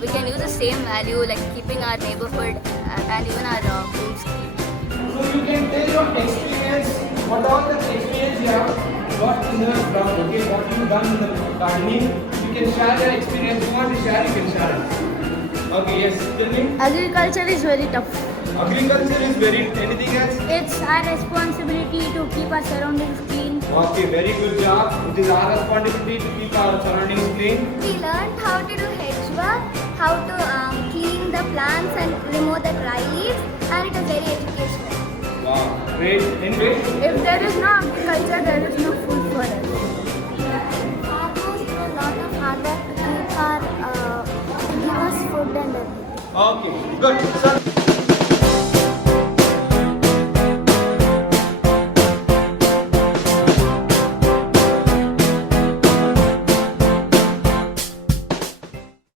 we can use the same value like keeping our neighborhood and even our foods clean. So you can tell your experience, what all the experience you have got in the ground, okay, what you've done in the gardening. You can share your experience. If you want to share, you can share it. Okay, yes, tell me. Agriculture is very tough. Agriculture is very, anything else? It's our responsibility to keep our surroundings clean. Okay, very good job. It is our responsibility to keep our surroundings clean. We learned how to do hedge work, how to clean the plants and remove the dry leaves, and it was very educational. Wow, great. Anyway, If there is no agriculture, there is no food for us. Farmers do a lot of hard work to keep our, give us food and everything. okay, good. So